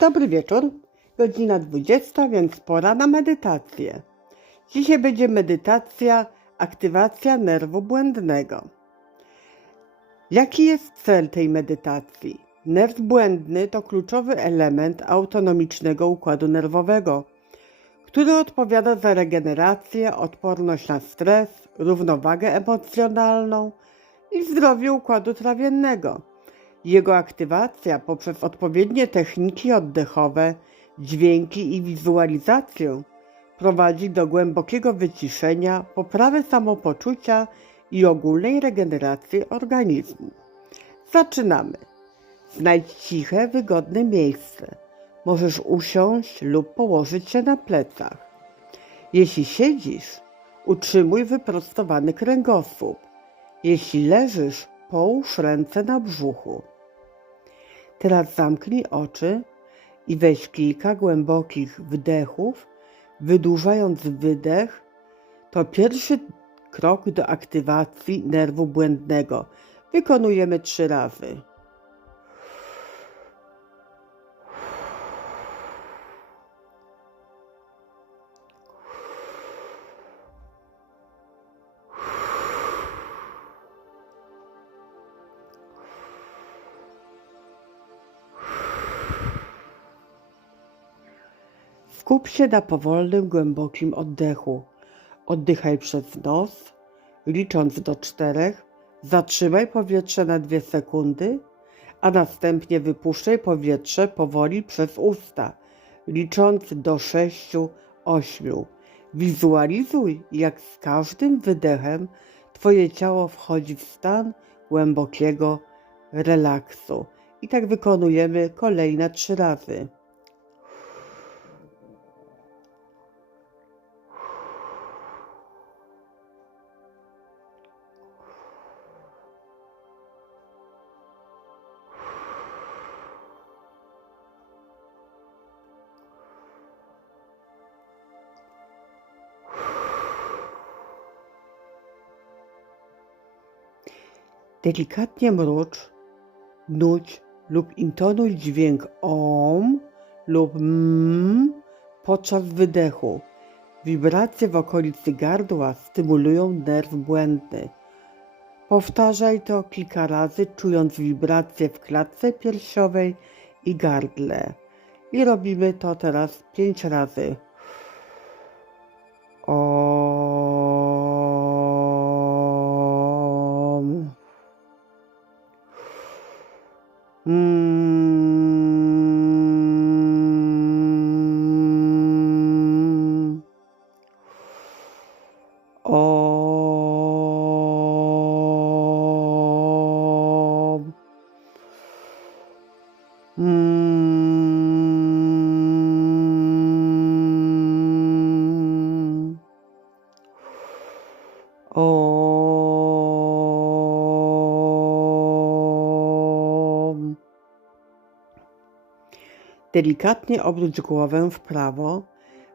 Dobry wieczór, godzina 20, więc pora na medytację. Dzisiaj będzie medytacja, aktywacja nerwu błędnego. Jaki jest cel tej medytacji? Nerw błędny to kluczowy element autonomicznego układu nerwowego, który odpowiada za regenerację, odporność na stres, równowagę emocjonalną i zdrowie układu trawiennego. Jego aktywacja poprzez odpowiednie techniki oddechowe, dźwięki i wizualizację prowadzi do głębokiego wyciszenia, poprawy samopoczucia i ogólnej regeneracji organizmu. Zaczynamy. Znajdź ciche, wygodne miejsce. Możesz usiąść lub położyć się na plecach. Jeśli siedzisz, utrzymuj wyprostowany kręgosłup. Jeśli leżysz, połóż ręce na brzuchu. Teraz zamknij oczy i weź kilka głębokich wdechów, wydłużając wydech. To pierwszy krok do aktywacji nerwu błędnego. Wykonujemy trzy razy. Skup się na powolnym, głębokim oddechu. Oddychaj przez nos, licząc do czterech. Zatrzymaj powietrze na dwie sekundy, a następnie wypuszczaj powietrze powoli przez usta, licząc do sześciu, ośmiu. Wizualizuj, jak z każdym wydechem Twoje ciało wchodzi w stan głębokiego relaksu. I tak wykonujemy kolejne trzy razy. Delikatnie mrucz, nuć lub intonuj dźwięk om lub m podczas wydechu. Wibracje w okolicy gardła stymulują nerw błędny. Powtarzaj to kilka razy, czując wibracje w klatce piersiowej i gardle. I robimy to teraz pięć razy. Mm. Delikatnie obróć głowę w prawo,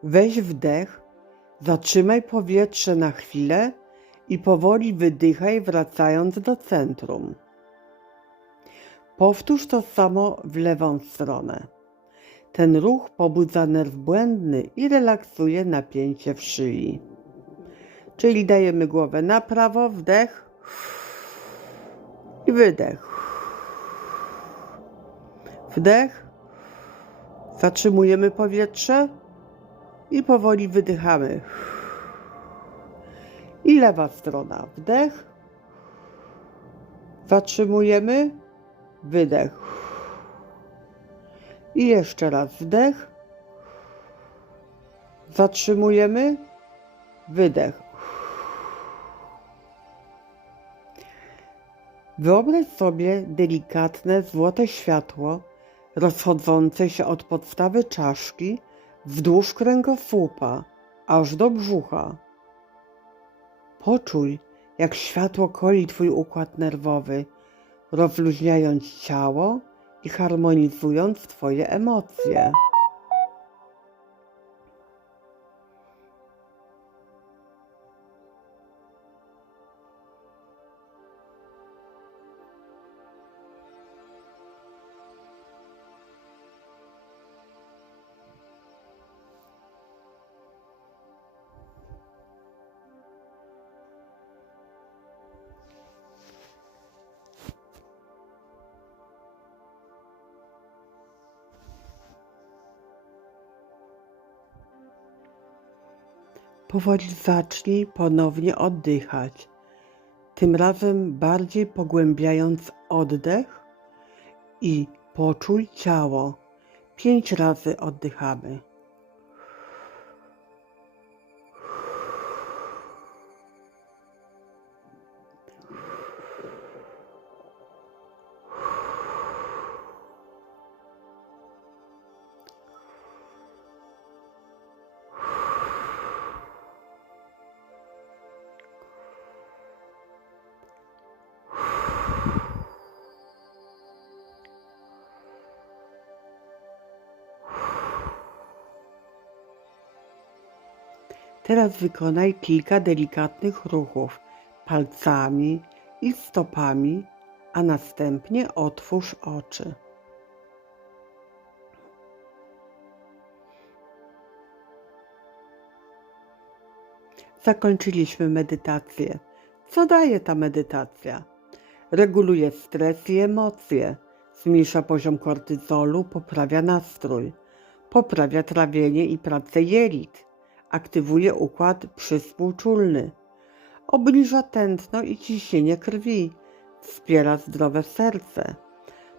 weź wdech, zatrzymaj powietrze na chwilę i powoli wydychaj, wracając do centrum. Powtórz to samo w lewą stronę. Ten ruch pobudza nerw błędny i relaksuje napięcie w szyi. Czyli dajemy głowę na prawo, wdech i wydech. Wdech, zatrzymujemy powietrze i powoli wydychamy. I lewa strona, wdech, zatrzymujemy, wydech. I jeszcze raz wdech, zatrzymujemy, wydech. Wyobraź sobie delikatne złote światło rozchodzące się od podstawy czaszki wzdłuż kręgosłupa aż do brzucha. Poczuj, jak światło koli Twój układ nerwowy, rozluźniając ciało i harmonizując Twoje emocje. Powoli zacznij ponownie oddychać. Tym razem bardziej pogłębiając oddech i poczuj ciało. Pięć razy oddychamy. Teraz wykonaj kilka delikatnych ruchów palcami i stopami, a następnie otwórz oczy. Zakończyliśmy medytację. Co daje ta medytacja? Reguluje stres i emocje, zmniejsza poziom kortyzolu, poprawia nastrój, poprawia trawienie i pracę jelit, aktywuje układ przyspółczulny, obniża tętno i ciśnienie krwi, wspiera zdrowe serce,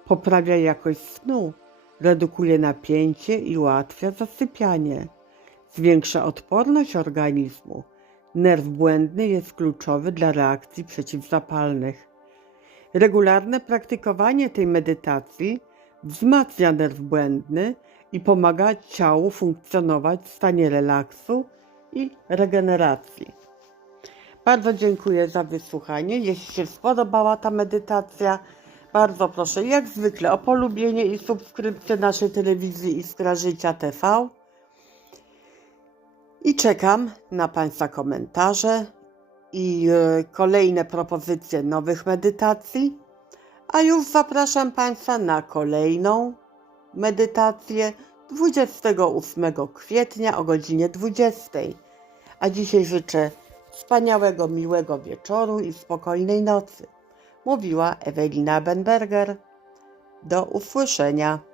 poprawia jakość snu, redukuje napięcie i ułatwia zasypianie, zwiększa odporność organizmu. Nerw błędny jest kluczowy dla reakcji przeciwzapalnych. Regularne praktykowanie tej medytacji wzmacnia nerw błędny i pomaga ciału funkcjonować w stanie relaksu i regeneracji. Bardzo dziękuję za wysłuchanie. Jeśli się spodobała ta medytacja, bardzo proszę jak zwykle o polubienie i subskrypcję naszej telewizji Iskra Życia TV. I czekam na Państwa komentarze i e, kolejne propozycje nowych medytacji. A już zapraszam Państwa na kolejną medytację 28 kwietnia o godzinie 20. A dzisiaj życzę wspaniałego, miłego wieczoru i spokojnej nocy. Mówiła Ewelina Benberger. Do usłyszenia.